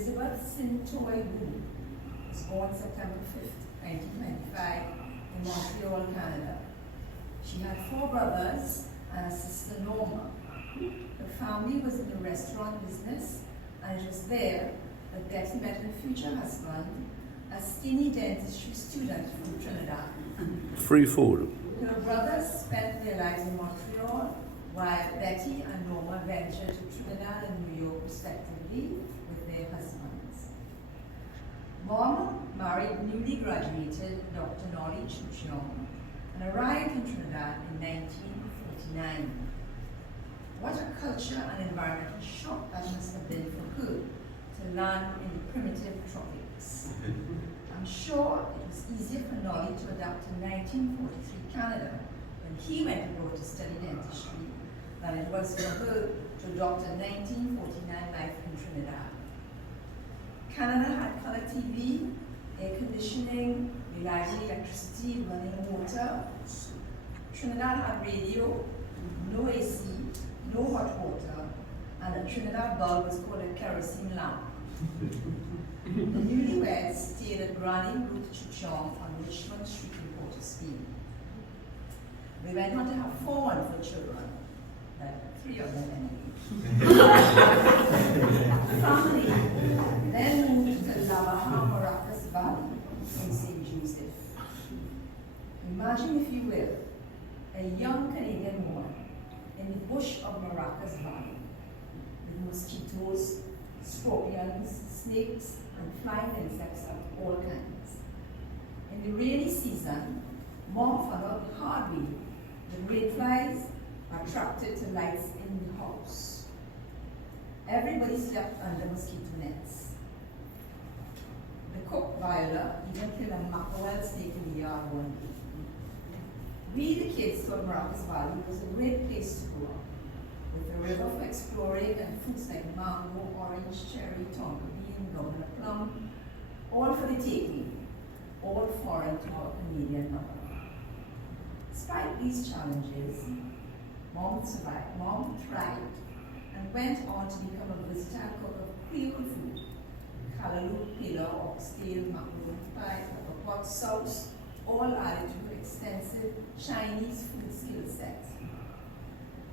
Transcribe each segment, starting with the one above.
Elizabeth Sintoy Wu was born September 5th, 1925 in Montreal, Canada. She had 4 brothers and a sister, Norma. Her family was in the restaurant business, and it was there that Betty met her future husband, a skinny dentistry student from Trinidad. Free food. Her brothers spent their lives in Montreal, while Betty and Norma ventured to Trinidad and New York respectively with their husbands. Mom married newly graduated Dr. Nolly Chuchiong and arrived in Trinidad in 1949. What a culture and environmental shock that must have been for her to land in the primitive tropics. I'm sure it was easier for Nolly to adapt to 1943 Canada when he went abroad to study dentistry than it was for her to adopt a 1949 life in Trinidad. Canada had color TV, air conditioning, reliable electricity, running water. Trinidad had radio, no AC, no hot water, and the Trinidad bulb was called a kerosene lamp. The newlyweds stayed at Granny Ruth Chuchong on Richmond Street in Port of Spain. They went on to have 4 wonderful children, 3 of them anyway. Family then moved to Lavaha, Maracas Valley in St. Joseph. Imagine, if you will, a young Canadian woman in the bush of Maracas Valley with mosquitoes, scorpions, snakes, and flying insects of all kinds. In the rainy season, Mom found out the hard way that rain flies are attracted to lights in the house. Everybody slept under mosquito nets. The cook, Viola, even killed a mackerel snake in the yard one day. We, the kids, thought Maracas Valley was a great place to grow up, with a river for exploring and fruits like mango, orange, cherry, tonka bean, governor plum, all for the taking, all foreign to our Canadian mother. Despite these challenges, Mom survived, Mom thrived, and went on to become a versatile cook of Creole food: callaloo, pillau, oxtail, macaroni pie, pepper pot sauce, all added to her extensive Chinese food skill set.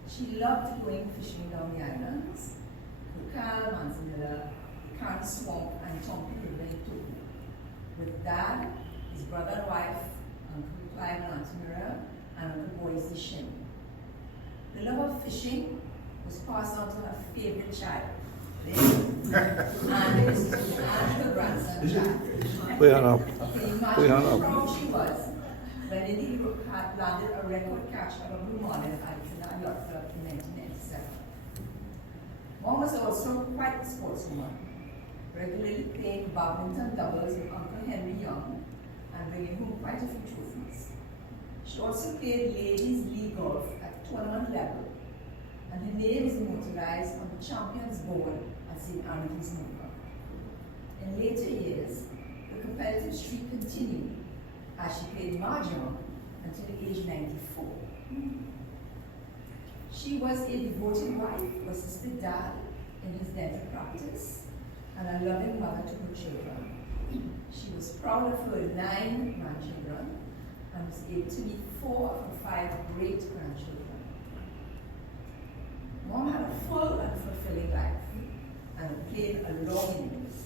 She loved going fishing down the islands: Kukal, Manzanilla, Carn Swamp, and Tompi River in Togo, with Dad, his brother and wife, Uncle Clive and Auntie Mira, and Uncle Boise Shin. The love of fishing was passed on to her favorite child, and her grandson, Jack. We hung up. Imagine We hung how up. proud she was when Indy had landed a record catch of a blue marlin at Trinidad Yacht Club in 1997. Mom was also quite a sportswoman, regularly playing badminton doubles with Uncle Henry Young and bringing home quite a few trophies. She also played ladies' league golf at tournament level, and her name is immortalized on the Champions Board at St. Andrews Snooker. In later years, the competitive streak continued as she played mahjong until age 94. She was a devoted wife who assisted Dad in his dental practice and a loving mother to her children. She was proud of her 9 grandchildren and was able to meet 4 of her 5 great-grandchildren. Mom had a full and fulfilling life and played a long innings,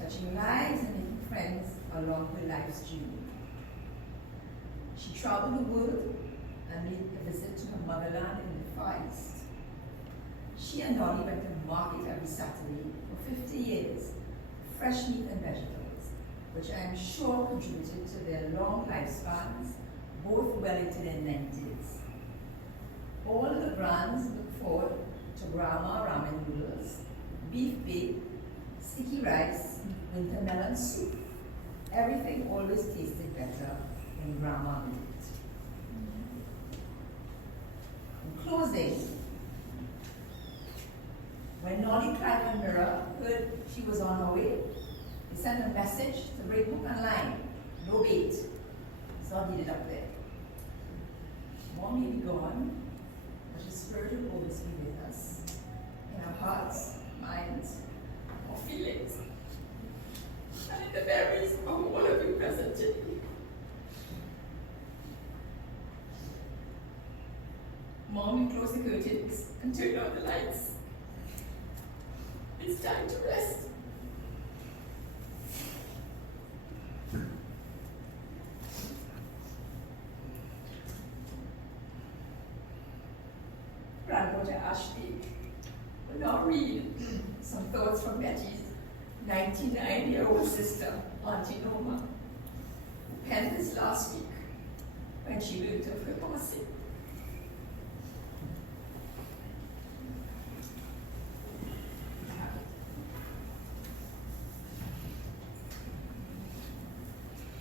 touching lives and making friends along her life's journey. She traveled the world and made a visit to her motherland in the Far East. She and Nolly went to market every Saturday for 50 years, fresh meat and vegetables, which I am sure contributed to their long lifespans, both well into their 90s. All the brands look forward to grandma ramen noodles, beef bake, sticky rice, winter melon soup. Everything always tasted better when grandma made it. In closing, when Nolly, Clive, and Mira heard she was on her way, they sent a message to break hook and line: no bait. It's not needed up there. Mom may be gone, but the Spirit will always be with us in our hearts, minds, or feelings. and turn on the lights. It's time to rest. Granddaughter Ashley will now read some thoughts from Betty's 99-year-old sister, Auntie Norma, who penned this last week when she learned of her passing.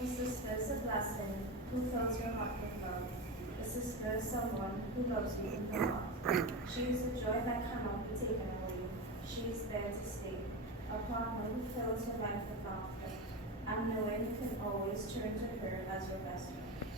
A sister is a blessing who fills your heart with love. A sister is someone who loves you in her heart. She is a joy that cannot be taken away. She is there to stay. A partner who fills your life with laughter, and knowing you can always turn to her as your best friend.